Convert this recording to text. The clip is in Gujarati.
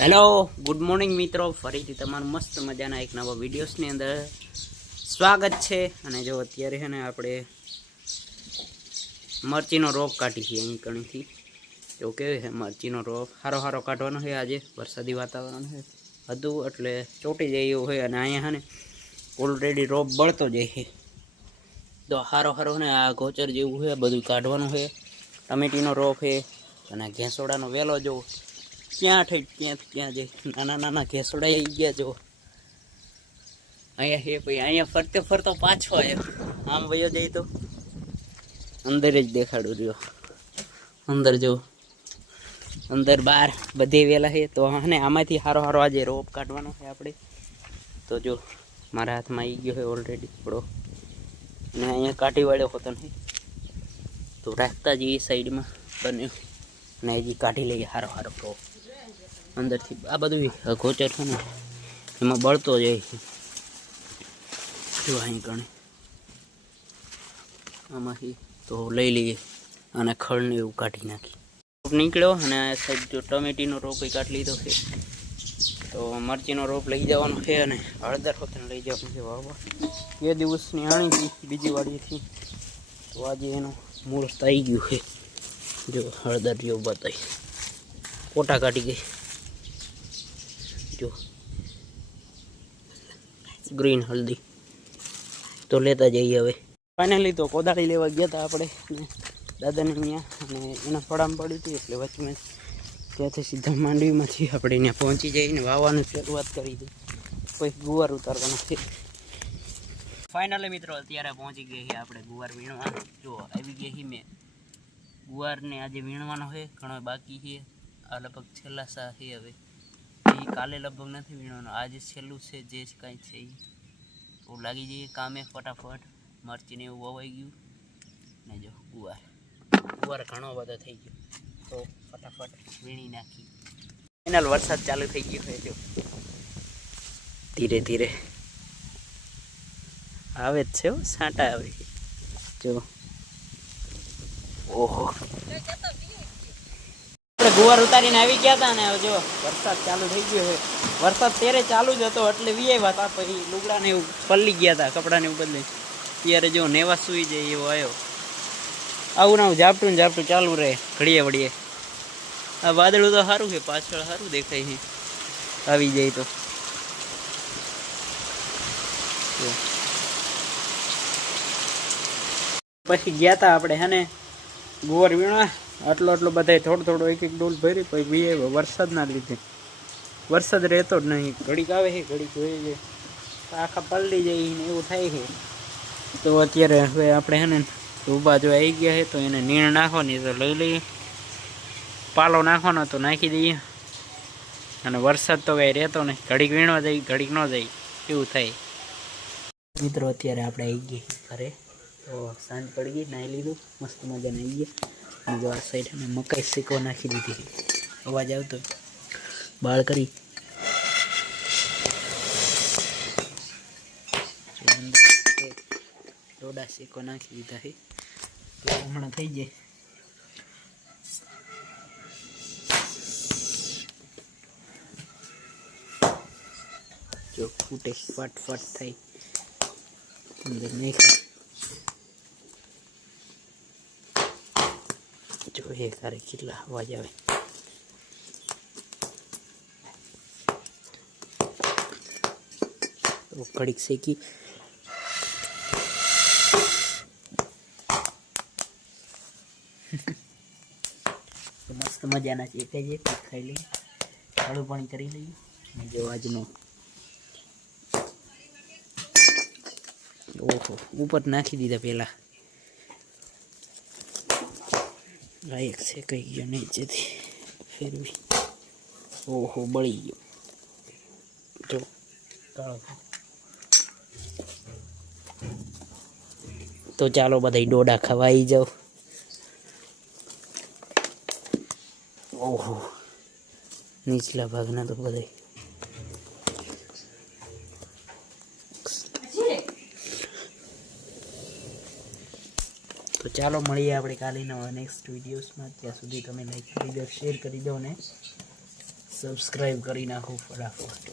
હેલો ગુડ મોર્નિંગ મિત્રો, ફરીથી તમારું મસ્ત મજાના એક નવા વિડીયોસની અંદર સ્વાગત છે। અને જો અત્યારે છે ને આપણે મરચીનો રોપ કાઢી છીએ અહીં કણીથી। જો કેવી છે મરચીનો રોપ સારો સારો કાઢવાનો છે। આજે વરસાદી વાતાવરણ છે હતું એટલે ચોટી જાય એવું હોય। અને અહીંયા છે ને ઓલરેડી રોપ બળતો જાય છે તો સારો સારો ને આ ગોચર જેવું છે બધું કાઢવાનું છે। ટમેટીનો રોપ છે અને ઘેંસોડાનો વેલો જો ક્યાં થઈ ત્યાં જે નાના નાના ઘેસોડા આવી ગયા જો અહીંયા છે ભાઈ। અહીંયા ફરતે ફરતો પાછો આવ્યો, આમ વયો જાય તો અંદર જ દેખાડું રહ્યો। અંદર જો અંદર બહાર બધે વેલા છે તો ને આમાંથી સારો સારો આજે રોપ કાઢવાનો છે આપણે। તો જો મારા હાથમાં આવી ગયો છે ઓલરેડી થોડો, અને અહીંયા કાઢી વાળ્યો હતો ને તો રાખતા જ એ સાઈડમાં બન્યો અને હજી કાઢી લઈએ સારો સારો રોપ અંદરથી। આ બધું ગોચર છે ને એમાં બળતો જાય છે જો અહીં કણે આમાંથી તો લઈ લઈએ અને ખળને એવું કાઢી નાખી રોપ નીકળ્યો। અને આ સાઈડ જો ટમેટીનો રોપ કાઢી લીધો છે તો મરચીનો રોપ લઈ જવાનો છે અને હળદર હોતને લઈ જવાનું છે વાવવા। 2 દિવસની આણી હતી બીજી વાડીથી તો આજે એનું મુહૂર્ત આવી ગયું છે। જો હળદર જેવું બતાવી પોટા કાઢી ગઈ જો ગ્રીન હલ્દી તો લેતા જઈએ હવે। ફાઇનલી તો કોદાળી લેવા ગયા હતા આપણે દાદાને અહીંયા, અને એના ફળામાં પડી હતી એટલે વચમાં ત્યાંથી સીધા માંડવીમાંથી આપણે અહીંયા પહોંચી જઈને વાવવાની શરૂઆત કરી હતી। કોઈ ગુવાર ઉતારવાના છે। ફાઇનલી મિત્રો અત્યારે પહોંચી ગયા છીએ આપણે ગુવાર વીણવા। જો આવી ગયા છીએ મેં ગુવારને આજે વીણવાનો છે, ઘણો બાકી છે। આ લગભગ છેલ્લા સા છે હવે, કાલે લગભગ નથી વીણવાનો, આજે છેલ્લું છે જે કાંઈ છે એ તો લાગી જઈએ કામે ફટાફટ। મરચીને એવું વવાઈ ગયું ને જો ગુવાર ઘણો બધો થઈ ગયો તો ફટાફટ વીણી નાખી। ફાઇનલ વરસાદ ચાલુ થઈ ગયો છે જો ધીરે ધીરે આવે જ છે, છાંટા આવે જો। ઓહો આપણે ગુવાર ઉતારીને આવી ગયા હતા ને હવે જો વરસાદ ચાલુ થઈ ગયો છે। વરસાદ ત્યારે ચાલુ જ હતો એટલે વીઆવ્યા હતા, પછી લુગડાને એવું પલ્લી ગયા હતા કપડાને એવું બદલે ત્યારે જો નેવા સુઈ જાય એવો આવ્યો। આવું ના ઝાપટું ને ઝાપટું ચાલુ રહે ઘડીએ વળીએ। આ વાદળું તો સારું છે, પાછળ સારું દેખાય છે આવી જાય તો। પછી ગયા હતા આપણે હે ને ગુવાર વીણવા, આટલો બધા થોડો એક ડોલ ભરી પછી વી વરસાદના લીધે વરસાદ રહેતો જ નહીં, ઘડીક આવે છે ઘડીક જોઈએ છે, આખા પલળી જાય ને એવું થાય છે। તો અત્યારે હવે આપણે હે ને ઊભા જો આવી ગયા છે તો એને નીણ નાખવાની તો લઈ લઈએ, પાલો નાખવાનો તો નાખી દઈએ। અને વરસાદ તો કાંઈ રહેતો નહીં, ઘડીક વીણવા જાય ઘડીક ન જાય એવું થાય। મિત્રો અત્યારે આપણે આવી ગઈએ ઘરે, તો સાંજ પડી ગઈ, નાહી લીધું મસ્ત મજા નાહી ગયા। અને જો આ સાઈડ અમે મકાઈ શેકવા નાખી દીધી, અવાજ આવતો બાળ કરી ડોડા શેકો નાખી દીધા છે તો હમણાં થઈ જાય। જો ફૂટે ફટ થાય અંદર નાખી જો એ તારે કેટલા અવાજ આવે। તો ઘડીક શેકી તો મસ્ત મજાના ચેકાઈ જાય, ખાઈ લઈએ, કાળું પાણી કરી લઈએ। જો આજનો ઓહો ઉપર નાખી દીધા પહેલાં, આ એક શેકાઈ ગયો નીચેથી ફેરવી, ઓહો બળી ગયો જો કાળો। તો ચાલો બધા ડોડા ખવાઈ જાઓ। ઓહો નીચલા ભાગના તો બધા તો ચાલો મળીએ આપણે કાલે નવા નેક્સ્ટ વિડીયોઝમાં। ત્યાં સુધી તમે લાઈક કરી દો, શેર કરી દો અને સબસ્ક્રાઈબ કરી નાખો ફટાફટ.